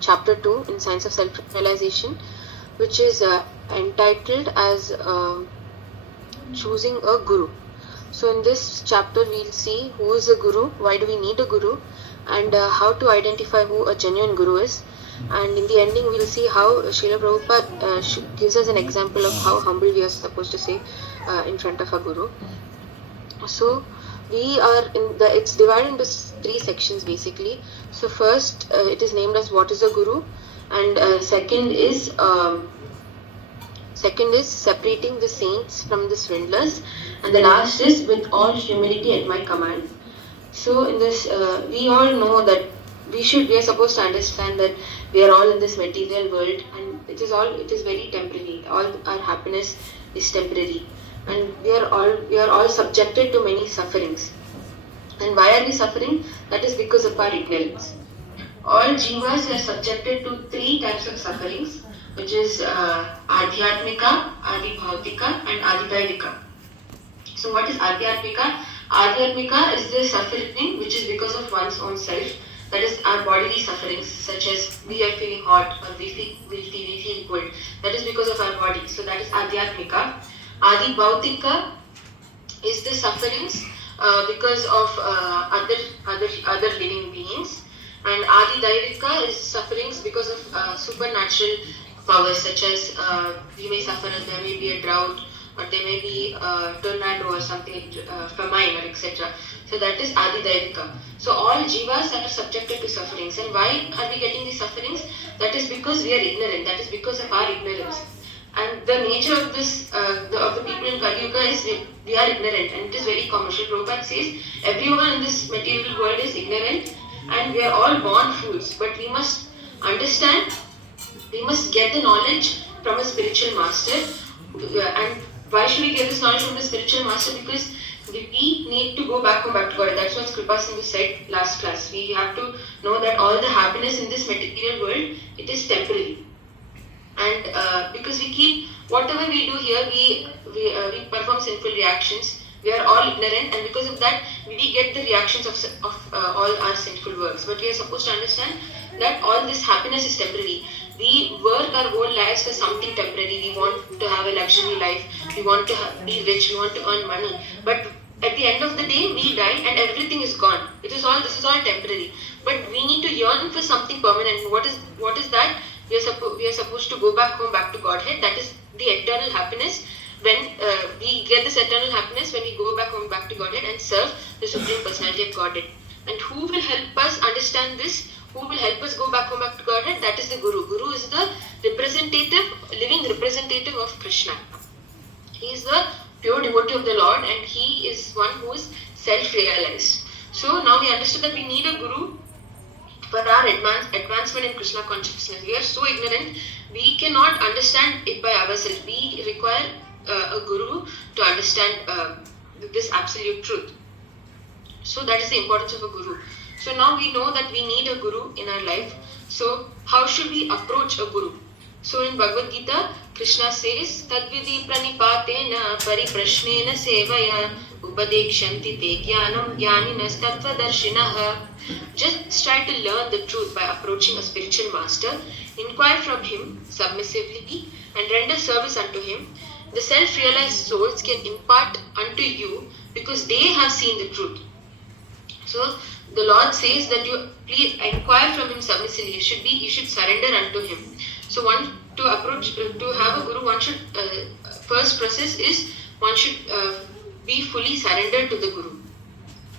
chapter 2 in Science of Self-Realization, which is entitled as choosing a guru. So in this chapter we'll see who is a guru, why do we need a guru, and how to identify who a genuine guru is. And in the ending we'll see how Srila Prabhupada gives us an example of how humble we are supposed to say in front of a guru. So we are it's divided into 3 sections basically. So first it is named as what is a guru, and second is separating the saints from the swindlers, and the last is with all humility at my command. So in this, we all know that we are supposed to understand that we are all in this material world, and it is very temporary. All our happiness is temporary, and we are all subjected to many sufferings. And why are we suffering? That is because of our ignorance. All jivas are subjected to 3 types of sufferings, which is Adhyatmika, Adibhautika, and Adidaivika. So what is Adhyatmika? Adhyatmika is the suffering which is because of one's own self. That is our bodily sufferings, such as we are feeling hot or we feel cold. That is because of our body. So that is Adhyatmika. Adibhautika is the sufferings because of other living beings. And Adi Daivika is sufferings because of supernatural powers, such as we may suffer, and there may be a drought, or there may be a tornado or something, famine, or etc. So that is Adi Daivika. So all jivas are subjected to sufferings. And why are we getting these sufferings? That is because we are ignorant. That is because of our ignorance. And the nature of this, of the people in Kali Yuga is we are ignorant, and it is very commercial. Prabhupada says everyone in this material world is ignorant, and we are all born fools. But we must understand, we must get the knowledge from a spiritual master. And why should we get this knowledge from the spiritual master? Because we need to go back to God. That's what Kripa Sindhu said last class. We have to know that all the happiness in this material world, it is temporary. And because we keep, whatever we do here, we perform sinful reactions. We are all ignorant, and because of that, we get the reactions of all our sinful works. But we are supposed to understand that all this happiness is temporary. We work our whole lives for something temporary. We want to have a luxury life. We want to be rich. We want to earn money. But at the end of the day, we die, and everything is gone. This is all temporary. But we need to yearn for something permanent. What is that? We are supposed to go back home, back to Godhead. That is the eternal happiness. When we get this eternal happiness when we go back home, back to Godhead, and serve the Supreme Personality of Godhead. And who will help us understand this? Who will help us go back home, back to Godhead? That is the Guru. Guru is the living representative of Krishna. He is the pure devotee of the Lord, and he is one who is self-realized. So now we understood that we need a Guru for our advancement in Krishna consciousness. We are so ignorant, we cannot understand it by ourselves. We require a guru to understand this absolute truth. So that is the importance of a guru. So now we know that we need a guru in our life. So how should we approach a guru? So in Bhagavad Gita, Krishna says, Tadvidi pranipatena pariprashnena sevaya upadekshanti te jnanam jnaninas tattvadarshinaha. Just try to learn the truth by approaching a spiritual master, inquire from him submissively, and render service unto him. The self-realized souls can impart unto you because they have seen the truth. So the Lord says that you please inquire from him submissively. You should surrender unto him. So to have a guru, one should first process is one should be fully surrendered to the guru.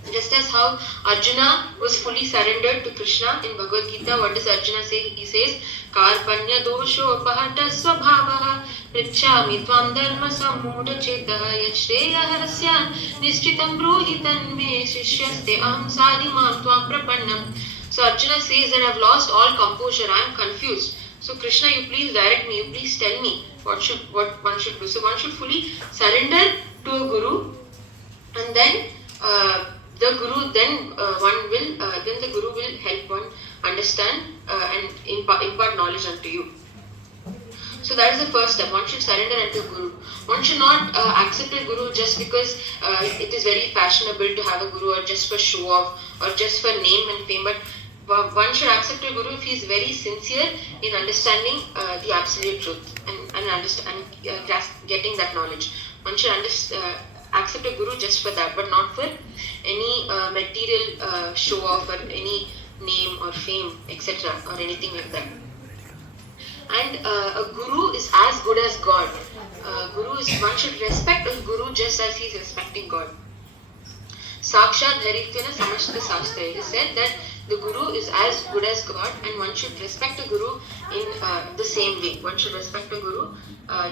Just as how Arjuna was fully surrendered to Krishna in Bhagavad Gita, what does Arjuna say? He says, Karpanya dosho pahata svabhavaha prichami tvam dharma sammuda chetaha yachreya harasya nishchitam bruhitan me shishyaste aham sadimam tvam prapannam. So Arjuna says that I have lost all composure, I am confused. So Krishna, you please direct me, you please tell me what one should do. So one should fully surrender to a guru, and then the guru then the guru will help one understand and impart knowledge unto you. So that is the first step. One should surrender unto guru. One should not accept a guru just because it is very fashionable to have a guru, or just for show off, or just for name and fame. But one should accept a guru if he is very sincere in understanding the absolute truth and getting that knowledge. One should accept a guru just for that, but not for any material show off or any name or fame, etc., or anything like that. And a guru is as good as God. One should respect a guru just as he is respecting God. Sakshat Dharithena Samashta Sastra. It is said that the guru is as good as God, and one should respect a guru in the same way. One should respect a guru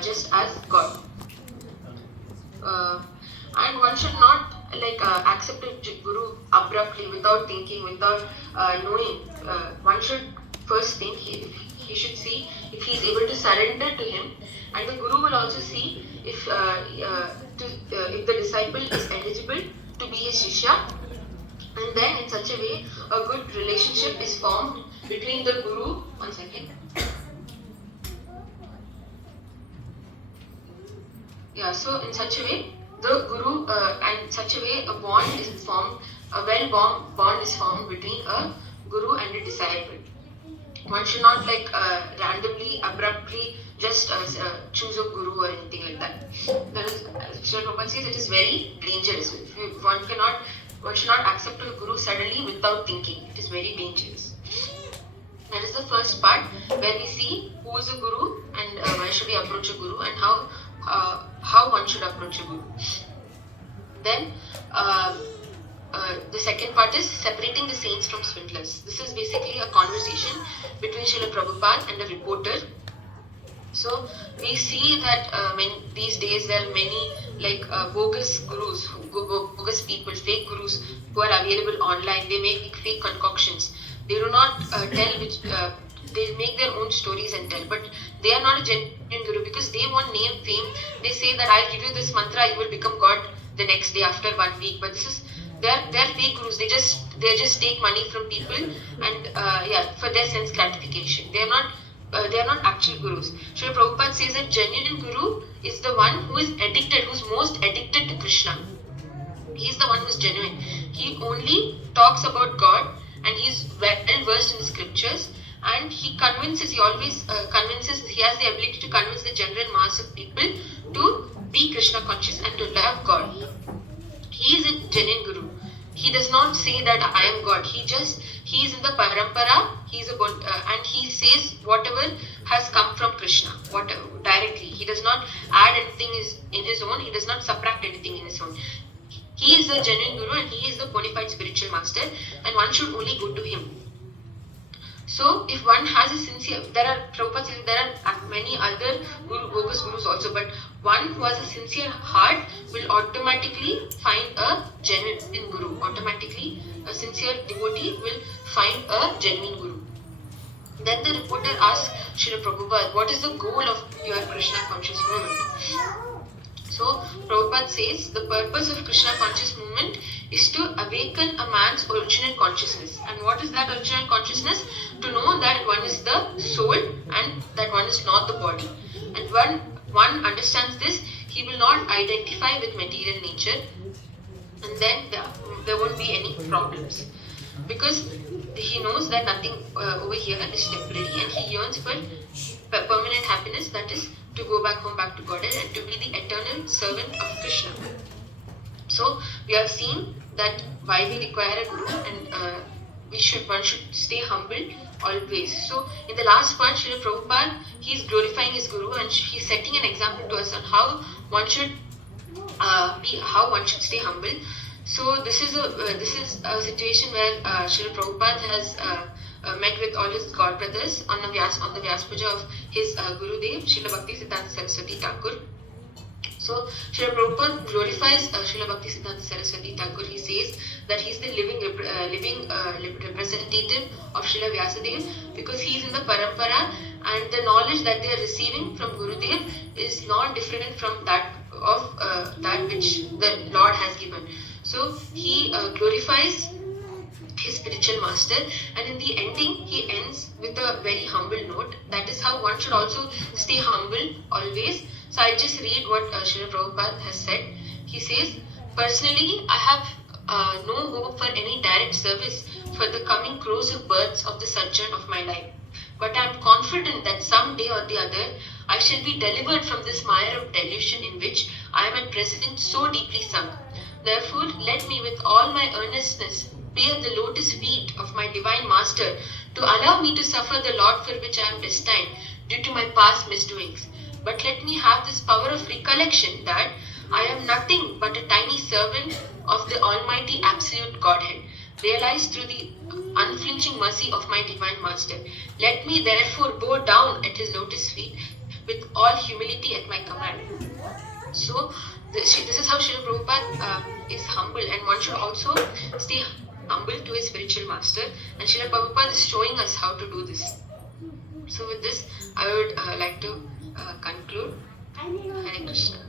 just as God. And one should not accept a guru abruptly, without thinking, without knowing. One should first think. He should see if he is able to surrender to him, and the guru will also see if the disciple is eligible to be a shishya, and then in such a way a good relationship is formed between the guru. One second. Yeah, so in such a way the guru and such a way a bond is formed, a bond is formed between a guru and a disciple. One should not randomly, abruptly just choose a guru or anything like that. That is, Srila Prabhupada says, it is very dangerous. One should not accept a guru suddenly without thinking. It is very dangerous. That is the first part, where we see who is a guru and why should we approach a guru, and how one should approach a guru. Then the second part is separating the saints from swindlers. This is basically a conversation between Srila Prabhupada and a reporter. So we see that these days there are many bogus gurus, bogus people, fake gurus who are available online. They make fake concoctions. They do not tell which. They make their own stories and tell, but they are not a genuine guru because they want name, fame. They say that I'll give you this mantra, you will become God the next day after 1 week. But this is they're fake gurus. They just take money from people and for their sense gratification. They are not actual gurus. Srila Prabhupada says that genuine guru is the one who is addicted, who's most addicted to Krishna. He's the one who's genuine. He only talks about God and he's well versed in the scriptures, and he always convinces, he has the ability to convince the general mass of people to be Krishna conscious and to love God. He is a genuine guru. He does not say that I am God. He is in the parampara. And he says whatever has come from Krishna, directly. He does not add anything in his own. He does not subtract anything in his own. He is a genuine guru and he is the bona fide spiritual master, and one should only go to him. So if one has a sincere, Prabhupada says there are many other bogus gurus also, but one who has a sincere heart will automatically find a genuine guru. Automatically, a sincere devotee will find a genuine guru. Then the reporter asks Srila Prabhupada, what is the goal of your Krishna conscious movement? So Prabhupada says the purpose of Krishna conscious movement is to awaken a man's original consciousness. And what is that original consciousness? To know that one is the soul and that one is not the body. And when one understands this, he will not identify with material nature, and then there won't be any problems. Because he knows that nothing over here is temporary, and he yearns for permanent happiness, that is to go back home, back to Godhead, and to be the eternal servant of Krishna. So we have seen that why we require a guru, and one should stay humble always. So in the last part, Srila Prabhupada, he is glorifying his guru and he is setting an example to us on how one should stay humble. So this is a situation where Srila Prabhupada has met with all his god brothers on the Vyas Puja of his Gurudev, Srila Bhakti Siddhanta Saraswati Thakur. So Srila Prabhupada glorifies Srila Bhakti Siddhanta Saraswati Thakur. He says that he is the living representative of Srila Vyasadeva, because he is in the parampara, and the knowledge that they are receiving from Gurudev is not different from that of that which the Lord has given. So he glorifies his spiritual master, and in the ending he ends with a very humble note. That is how one should also stay humble always. So I'll just read what Srila Prabhupada has said. He says, personally, I have no hope for any direct service for the coming crores of births of the sojourn of my life. But I am confident that some day or the other I shall be delivered from this mire of delusion in which I am at present so deeply sunk. Therefore, let me with all my earnestness be at the lotus feet of my divine master to allow me to suffer the lot for which I am destined due to my past misdoings. But let me have this power of recollection that I am nothing but a tiny servant of the Almighty Absolute Godhead, realized through the unflinching mercy of my Divine Master. Let me therefore bow down at his lotus feet with all humility at my command. So, this is how Srila Prabhupada is humble, and one should also stay humble to his spiritual master. And Srila Prabhupada is showing us how to do this. So, with this, I would like to conclude. Hare Krishna.